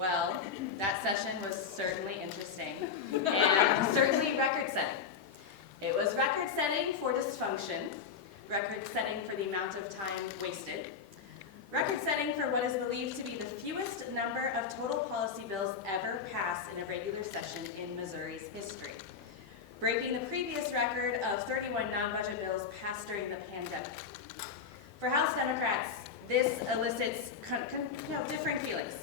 Well, that session was certainly interesting and certainly record-setting. It was record-setting for dysfunction, record-setting for the amount of time wasted, record-setting for what is believed to be the fewest number of total policy bills ever passed in a regular session in Missouri's history, breaking the previous record of 31 non-budget bills passed during the pandemic. For House Democrats, this elicits differing feelings.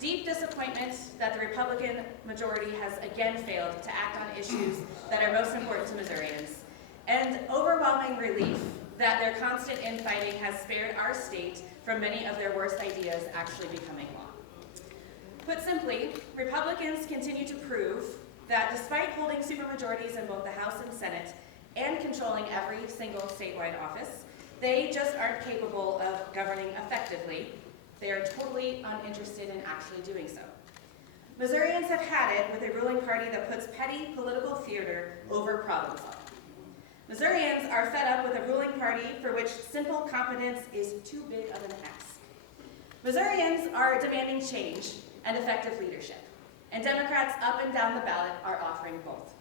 Deep disappointment that the Republican majority has again failed to act on issues that are most important to Missourians, and overwhelming relief that their constant infighting has spared our state from many of their worst ideas actually becoming law. Put simply, Republicans continue to prove that despite holding supermajorities in both the House and Senate and controlling every single statewide office, they just aren't capable of governing effectively. They are totally uninterested in actually doing so. Missourians have had it with a ruling party that puts petty political theater over problem solving. Missourians are fed up with a ruling party for which simple competence is too big of an ask. Missourians are demanding change and effective leadership, and Democrats up and down the ballot are offering both.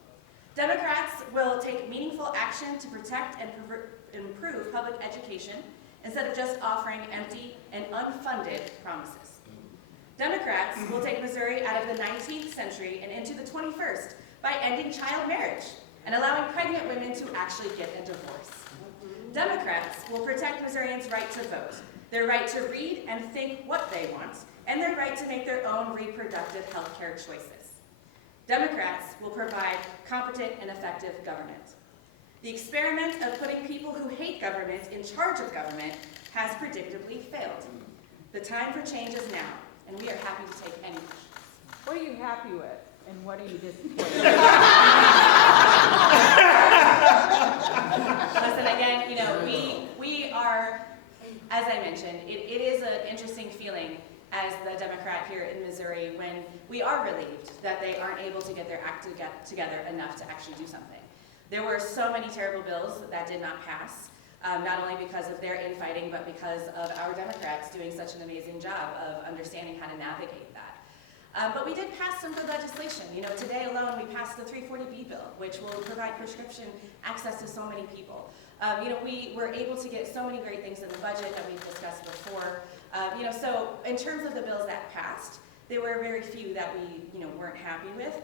Democrats will take meaningful action to protect and improve public education instead of just offering empty and unfunded promises. Democrats will take Missouri out of the 19th century and into the 21st by ending child marriage and allowing pregnant women to actually get a divorce. Democrats will protect Missourians' right to vote, their right to read and think what they want, and their right to make their own reproductive health care choices. Democrats will provide competent and effective government. The experiment of putting people who hate government in charge of government has predictably failed. The time for change is now, and we are happy to take any questions. What are you happy with, and what are you disappointed? Listen, again, we are, as I mentioned, it is an interesting feeling as the Democrat here in Missouri when we are relieved that they aren't able to get their act together enough to actually do something. There were so many terrible bills that did not pass, not only because of their infighting, but because of our Democrats doing such an amazing job of understanding how to navigate that. But we did pass some good legislation. Today alone we passed the 340B bill, which will provide prescription access to so many people. We were able to get so many great things in the budget that we've discussed before. So in terms of the bills that passed, there were very few that we weren't happy with.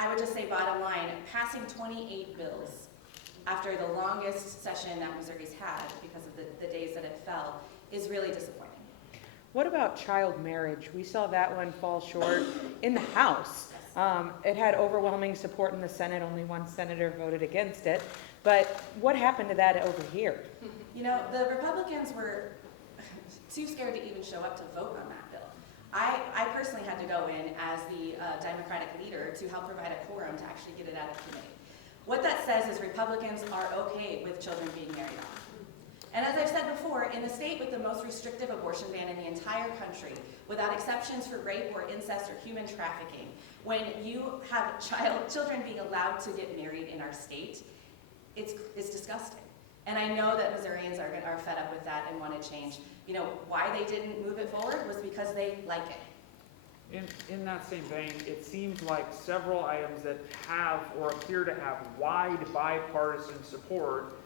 I would just say bottom line, passing 28 bills after the longest session that Missouri's had because of the days that it fell is really disappointing. What about child marriage? We saw that one fall short in the House. It had overwhelming support in the Senate. Only one senator voted against it. But what happened to that over here? The Republicans were too scared to even show up to vote on that bill. I personally had to go in as the Democratic leader to help provide a quorum to actually get it out of committee. What that says is Republicans are okay with children being married off. And as I've said before, in the state with the most restrictive abortion ban in the entire country, without exceptions for rape or incest or human trafficking, when you have children being allowed to get married in our state, it's disgusting. And I know that Missourians are fed up with that and want to change. Why they didn't move it forward was because they like it. In that same vein, it seems like several items that have or appear to have wide bipartisan support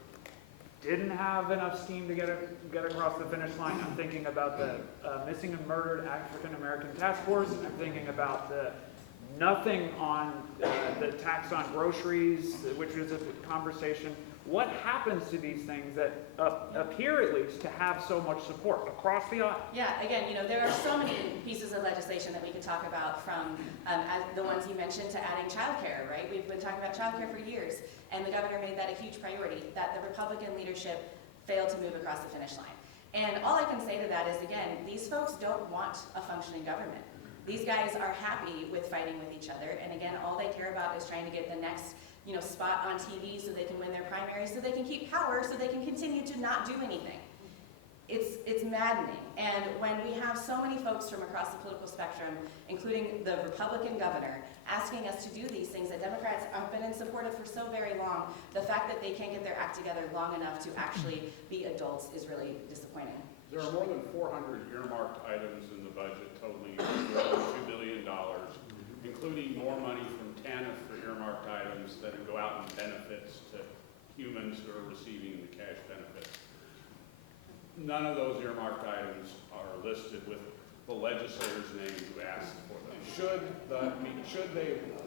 didn't have enough steam to get across the finish line. I'm thinking about the missing and murdered African American task force. I'm thinking about the nothing on the tax on groceries, which was a conversation. What happens to these things that appear at least to have so much support across the aisle? Yeah, again, there are so many pieces of legislation that we could talk about, from as the ones you mentioned to adding childcare, right? We've been talking about childcare for years, and the governor made that a huge priority, that the Republican leadership failed to move across the finish line. And all I can say to that is, again, these folks don't want a functioning government. These guys are happy with fighting with each other, and again, all they care about is trying to get the next spot on TV so they can win their primaries, so they can keep power, so they can continue to not do anything. It's maddening. And when we have so many folks from across the political spectrum, including the Republican governor, asking us to do these things that Democrats have been in support of for so very long, the fact that they can't get their act together long enough to actually be adults is really disappointing. There are more than 400 earmarked items in the budget totaling $2 none of those earmarked items are listed with the legislator's name who asked for them. Should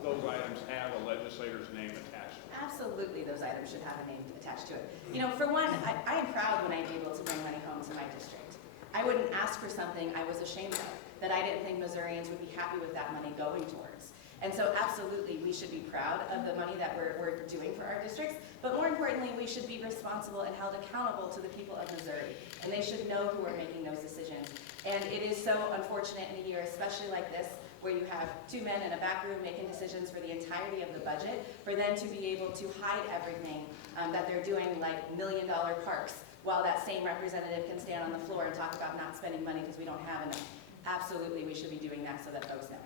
those items have a legislator's name attached to them? Absolutely, those items should have a name attached to it. You know, for one, I am proud when I'm able to bring money home to my district. I wouldn't ask for something I was ashamed of, that I didn't think Missourians would be happy with that money going towards. And so absolutely, we should be proud of the money that we're doing for our districts, but more importantly, we should be responsible and held accountable to the people of Missouri, and they should know who are making those decisions. And it is so unfortunate in a year, especially like this, where you have two men in a back room making decisions for the entirety of the budget, for them to be able to hide everything that they're doing, like $1-million parks, while that same representative can stand on the floor and talk about not spending money because we don't have enough. Absolutely, we should be doing that so that folks know.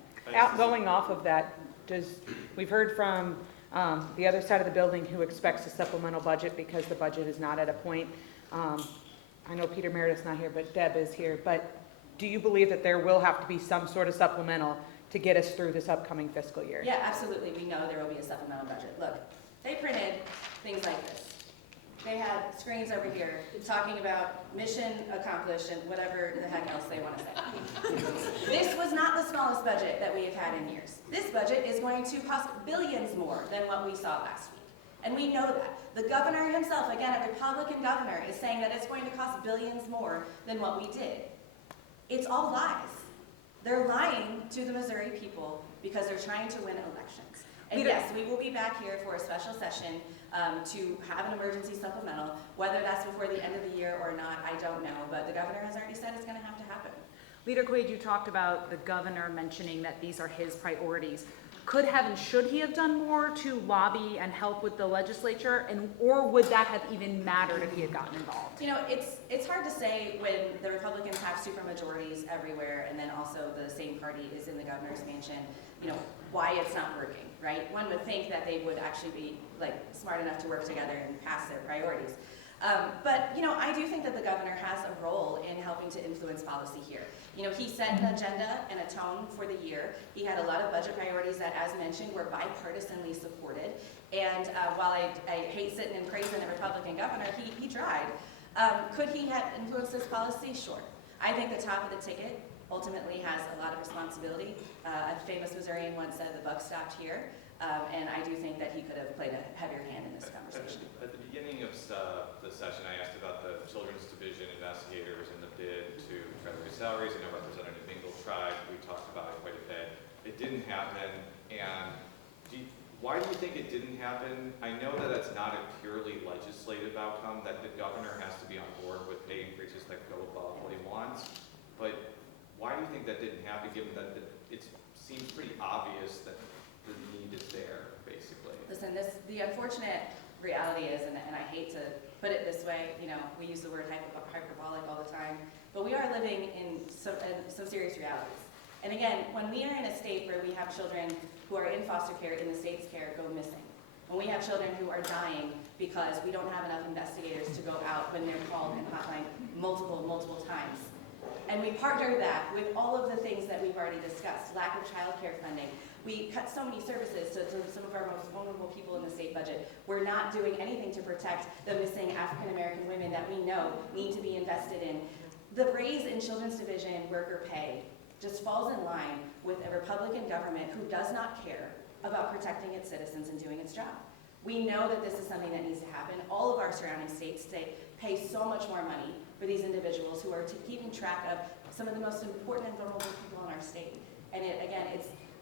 Going off of that, we've heard from the other side of the building who expects a supplemental budget because the budget is not at a point. I know Peter Meredith's not here, but Deb is here. But do you believe that there will have to be some sort of supplemental to get us through this upcoming fiscal year? Yeah, absolutely. We know there will be a supplemental budget. Look, they printed things like this. They had screens over here talking about mission accomplished and whatever the heck else they want to say. This was not the smallest budget that we have had in years. This budget is going to cost billions more than what we saw last week. And we know that. The governor himself, again, a Republican governor, is saying that it's going to cost billions more than what we did. It's all lies. They're lying to the Missouri people because they're trying to win elections. And yes, we will be back here for a special session to have an emergency supplemental. Whether that's before the end of the year or not, I don't know. But the governor has already said it's going to have to happen. Leader Quaid, you talked about the governor mentioning that these are his priorities. Could have and should he have done more to lobby and help with the legislature, or would that have even mattered if he had gotten involved? You know, it's hard to say when the Republicans have supermajorities everywhere, and then also the same party is in the governor's mansion. You know, why it's not working, right? One would think that they would actually be like smart enough to work together and pass their priorities. But, you know, I do think that the governor has a role in helping to influence policy here. You know, he set an agenda and a tone for the year. He had a lot of budget priorities that, as mentioned, were bipartisanly supported. And while I hate sitting and praising the Republican governor, he tried. Could he have influenced this policy? Sure. I think the top of the ticket ultimately has a lot of responsibility. A famous Missourian once said the buck stopped here. And I do think that he could have played a heavier hand in this conversation. At the beginning of the session, I asked about the Children's Division investigators and the bid to try to raise salaries. I know Representative Bingle tried. We talked about it quite a bit. It didn't happen. And why do you think it didn't happen? I know that that's not a purely legislative outcome, that the governor has to be on board with pay increases that go above what he wants. But why do you think that didn't happen, given that it seems pretty obvious that the need is there, basically? Listen, the unfortunate reality is, and I hate to put it this way, you know, we use the word hyperbolic all the time, but we are living in some serious realities. And again, when we are in a state where we have children who are in foster care, in the state's care, go missing, when we have children who are dying because we don't have enough investigators to go out when they're called in hotline multiple times, and we partner that with all of the things that we've already discussed, lack of child care funding. We cut so many services to some of our most vulnerable people in the state budget. We're not doing anything to protect the missing African-American women that we know need to be invested in. The raise in Children's Division worker pay just falls in line with a Republican government who does not care about protecting its citizens and doing its job. We know that this is something that needs to happen. All of our surrounding states pay so much more money for these individuals who are keeping track of some of the most important and vulnerable people in our state. And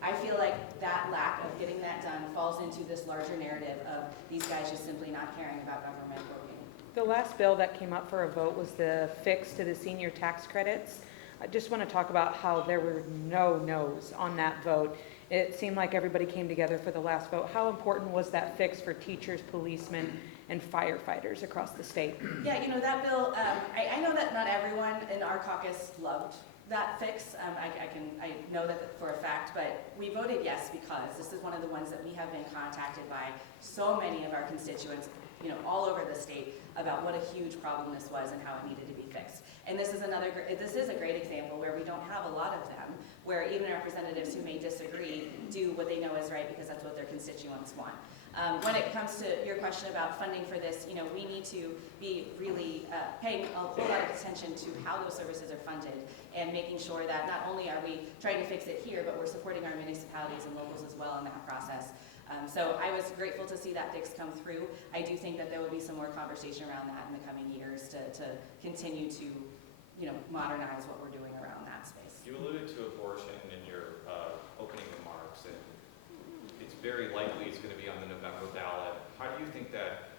I feel like that lack of getting that done falls into this larger narrative of these guys just simply not caring about government working. The last bill that came up for a vote was the fix to the senior tax credits. I just want to talk about how there were no no's on that vote. It seemed like everybody came together for the last vote. How important was that fix for teachers, policemen, and firefighters across the state? Yeah, you know, that bill, I know that not everyone in our caucus loved that fix. I know that for a fact, but we voted yes because this is one of the ones that we have been contacted by so many of our constituents, you know, all over the state about what a huge problem this was and how it needed to be fixed. And this is a great example where we don't have a lot of them, where even representatives who may disagree do what they know is right because that's what their constituents want. When it comes to your question about funding for this, we need to be really paying a whole lot of attention to how those services are funded and making sure that not only are we trying to fix it here, but we're supporting our municipalities and locals as well in that process. So I was grateful to see that fix come through. I do think that there will be some more conversation around that in the coming years to continue to, modernize what we're doing around that space. You alluded to abortion in your opening remarks, and it's very likely it's going to be on the November ballot. How do you think that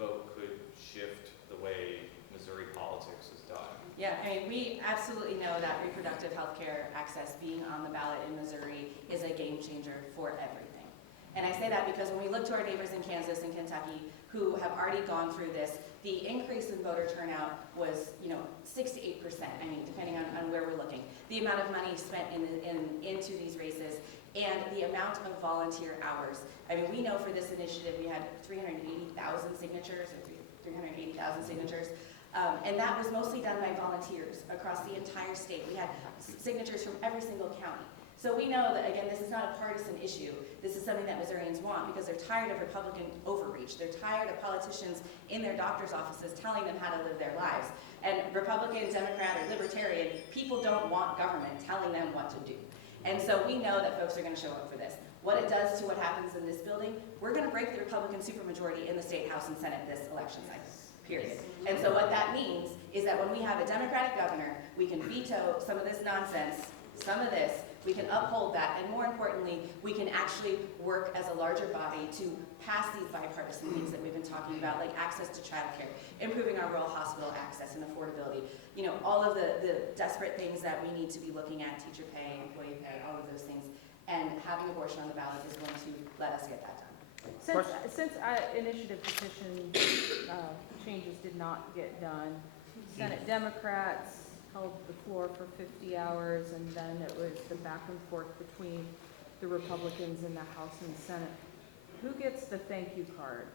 vote could shift the way Missouri politics is done? Yeah, we absolutely know that reproductive health care access being on the ballot in Missouri is a game changer for everything. And I say that because when we look to our neighbors in Kansas and Kentucky who have already gone through this, the increase in voter turnout was, 6 to 8%, depending on where we're looking. The amount of money spent into these races and the amount of volunteer hours. We know for this initiative we had 380,000 signatures, and that was mostly done by volunteers across the entire state. We had signatures from every single county. So we know that, again, this is not a partisan issue. This is something that Missourians want because they're tired of Republican overreach. They're tired of politicians in their doctor's offices telling them how to live their lives. And Republican, Democrat, or Libertarian, people don't want government telling them what to do. And so we know that folks are going to show up for this. What it does to what happens in this building, we're going to break the Republican supermajority in the state House and Senate this election cycle, period. And so what that means is that when we have a Democratic governor, we can veto some of this nonsense, some of this, we can uphold that, and more importantly, we can actually work as a larger body to pass these bipartisan things that we've been talking about, like access to childcare, improving our rural hospital access and affordability, all of the desperate things that we need to be looking at, teacher pay, employee pay, all of those things, and having abortion on the ballot is going to let us get that done. Since initiative petition changes did not get done, Senate Democrats held the floor for 50 hours, and then it was the back and forth between the Republicans in the House and Senate. Who gets the thank you card?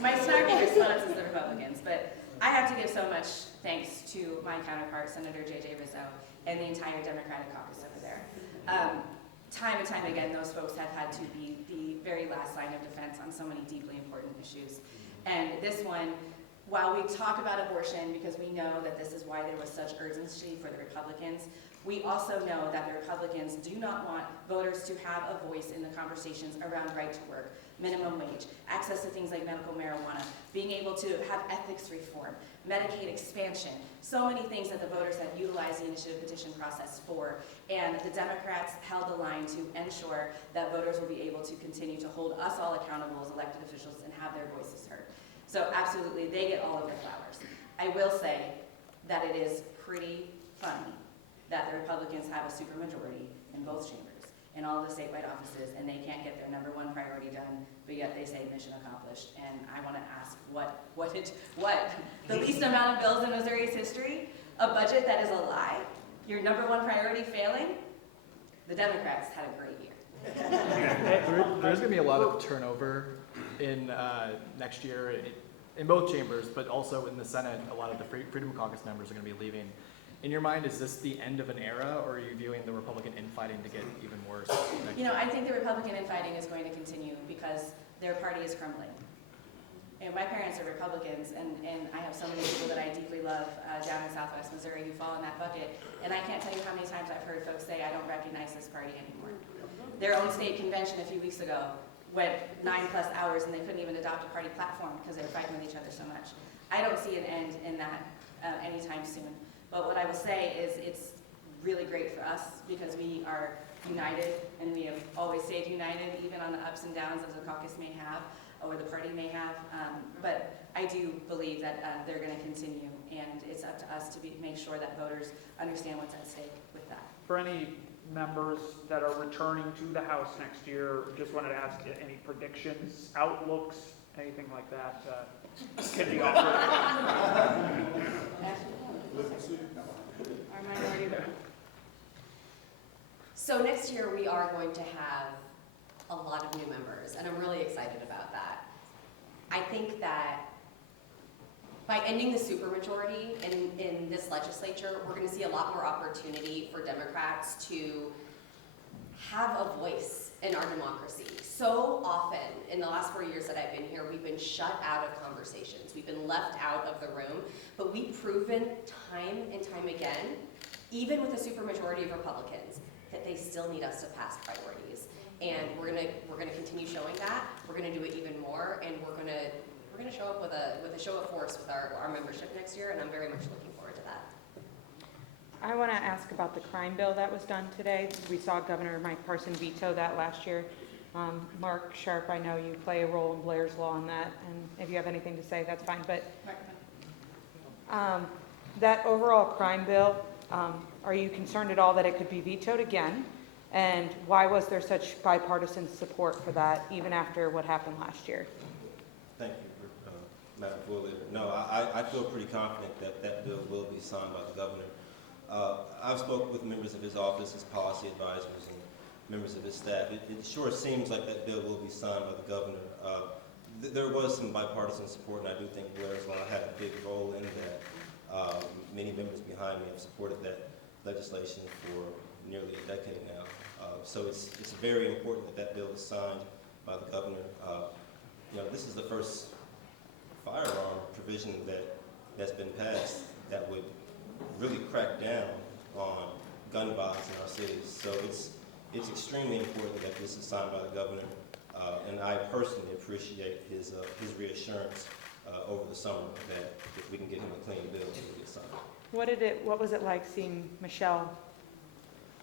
My snarky response is the Republicans, but I have to give so much thanks to my counterpart, Senator J.J. Rizzo, and the entire Democratic caucus over there. Time and time again, those folks have had to be the very last line of defense on so many deeply important issues. And this one, while we talk about abortion, because we know that this is why there was such urgency for the Republicans, we also know that the Republicans do not want voters to have a voice in the conversations around right to work, minimum wage, access to things like medical marijuana, being able to have ethics reform, Medicaid expansion, so many things that the voters have utilized the initiative petition process for. And the Democrats held the line to ensure that voters will be able to continue to hold us all accountable as elected officials and have their voices heard. So absolutely, they get all of the flowers. I will say that it is pretty funny that the Republicans have a supermajority in both chambers in all of the statewide offices, and they can't get their number one priority done, but yet they say mission accomplished. And I want to ask, what? The least amount of bills in Missouri's history? A budget that is a lie? Your number one priority failing? The Democrats had a great year. There's going to be a lot of turnover in next year in both chambers, but also in the Senate. A lot of the Freedom Caucus members are going to be leaving. In your mind, is this the end of an era, or are you viewing the Republican infighting to get even worse next year? I think the Republican infighting is going to continue because their party is crumbling. My parents are Republicans, and I have so many people that I deeply love down in Southwest Missouri who fall in that bucket, and I can't tell you how many times I've heard folks say, I don't recognize this party anymore. Their own state convention a few weeks ago went 9+ hours, and they couldn't even adopt a party platform because they were fighting with each other so much. I don't see an end in that anytime soon. But what I will say is it's really great for us because we are united, and we have always stayed united, even on the ups and downs as the caucus may have, or the party may have. But I do believe that they're going to continue, and it's up to us to make sure that voters understand what's at stake with that. For any members that are returning to the House next year, just wanted to ask any predictions, outlooks, anything like that can be offered. Our minority vote. So next year we are going to have a lot of new members, and I'm really excited about that. I think that by ending the supermajority in this legislature, we're going to see a lot more opportunity for Democrats to have a voice in our democracy. So often, in the last 4 years that I've been here, we've been shut out of conversations. We've been left out of the room, but we've proven time and time again, even with a supermajority of Republicans, that they still need us to pass priorities. And we're gonna continue showing that. We're gonna do it even more, and we're gonna show up with a show of force with our membership next year, and I'm very much looking forward to that. I want to ask about the crime bill that was done today. We saw Governor Mike Parson veto that last year. Mark Sharp, I know you play a role in Blair's Law on that, and if you have anything to say, that's fine. But that overall crime bill, are you concerned at all that it could be vetoed again? And why was there such bipartisan support for that, even after what happened last year? Thank you, Madam Floor Leader. No, I feel pretty confident that that bill will be signed by the governor. I've spoken with members of his office, his policy advisors, and members of his staff. It sure seems like that bill will be signed by the governor. There was some bipartisan support, and I do think Blair's Law had a big role in that. Many members behind me have supported that legislation for nearly a decade now. So it's very important that that bill is signed by the governor. This is the first firearm provision that's been passed that would really crack down on gun violence in our cities. So it's extremely important that this is signed by the governor, and I personally appreciate his reassurance over the summer that if we can get him a clean bill, it will get signed. What was it like seeing Michelle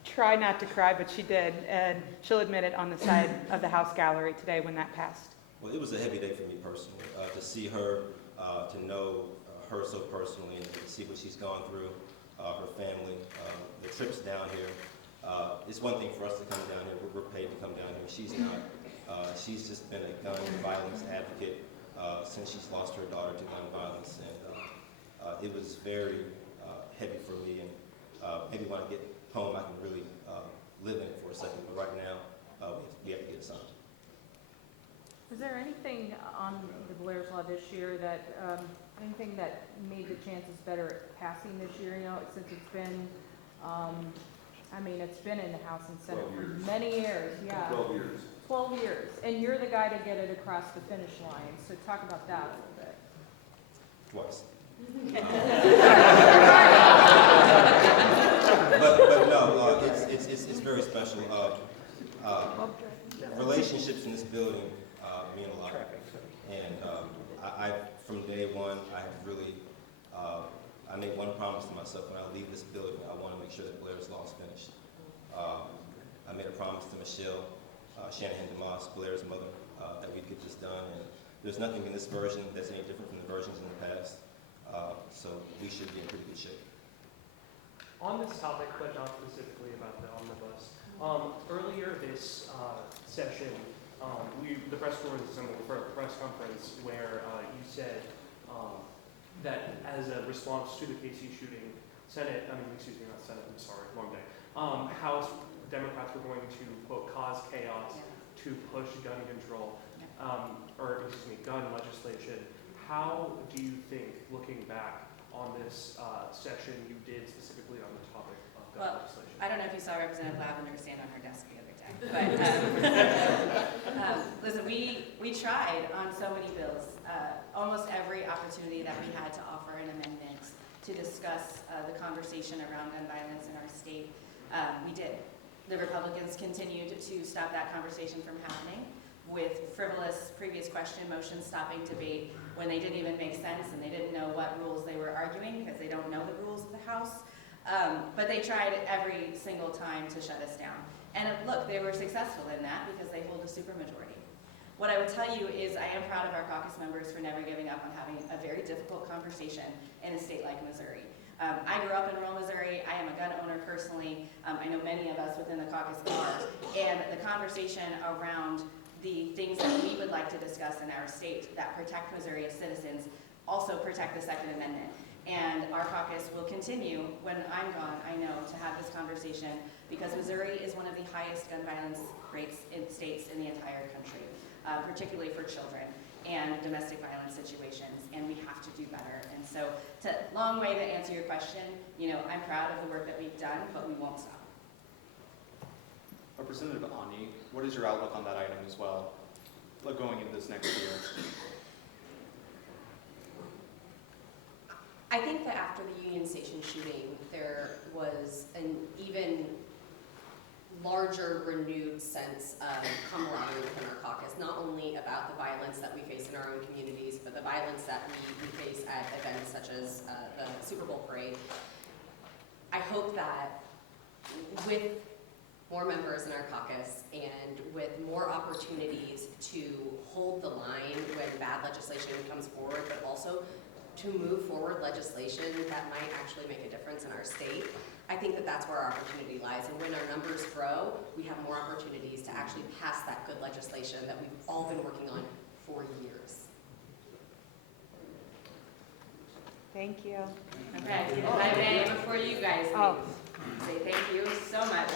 try not to cry, but she did, and she'll admit it on the side of the House gallery today when that passed? Well, it was a heavy day for me personally, to see her, to know her so personally, and to see what she's gone through, her family, the trips down here. It's one thing for us to come down here, we're paid to come down here. She's not. She's just been a gun violence advocate since she's lost her daughter to gun violence, and it was very heavy for me, and maybe when I get home I can really live in it for a second, but right now we have to get it signed. Was there anything on the Blair's Law this year anything that made the chances better at passing this year, since it's been, it's been in the House and Senate for many years, yeah. 12 years. 12 years, and you're the guy to get it across the finish line, so talk about that a little bit. Twice. but no, it's very special. Relationships in this building mean a lot, and I from day one I have really I made one promise to myself: when I leave this building, I want to make sure that Blair's Law is finished. I made a promise to Michelle Shanahan DeMoss, Blair's mother, that we'd get this done, and there's nothing in this version that's any different from the versions in the past. So we should be in pretty good shape. On this topic, but not specifically about the omnibus, earlier this session, the press corps was assembled for a press conference where you said that as a response to the KC shooting, House Democrats were going to, quote, cause chaos to push gun control, gun legislation. How do you think, looking back on this session, you did specifically on the topic of gun legislation? I don't know if you saw Representative Lavender stand on her desk the other day, but listen, we tried on so many bills, almost every opportunity that we had to offer an amendment to discuss the conversation around gun violence in our state. We did. The Republicans continued to stop that conversation from happening with frivolous previous question motions stopping debate when they didn't even make sense and they didn't know what rules they were arguing because they don't know the rules of the House. But they tried every single time to shut us down. And look, they were successful in that because they hold a supermajority. What I would tell you is I am proud of our caucus members for never giving up on having a very difficult conversation in a state like Missouri. I grew up in rural Missouri. I am a gun owner personally. I know many of us within the caucus are. And the conversation around the things that we would like to discuss in our state that protect Missouri as citizens also protect the Second Amendment. And our caucus will continue, when I'm gone, I know, to have this conversation because Missouri is one of the highest gun violence rates in states in the entire country, particularly for children and domestic violence situations, and we have to do better. And so, long way to answer your question, I'm proud of the work that we've done, but we won't stop. Representative Ani, what is your outlook on that item as well, like going into this next year? I think that after the Union Station shooting, there was an even larger, renewed sense of camaraderie within our caucus, not only about the violence that we face in our own communities, but the violence that we face at events such as the Super Bowl parade. I hope that with more members in our caucus and with more opportunities to hold the line when bad legislation comes forward, but also to move forward legislation that might actually make a difference in our state, I think that that's where our opportunity lies. And when our numbers grow, we have more opportunities to actually pass that good legislation that we've all been working on for years. Thank you. Okay, if I may, before you guys leave, Oh. say thank you so much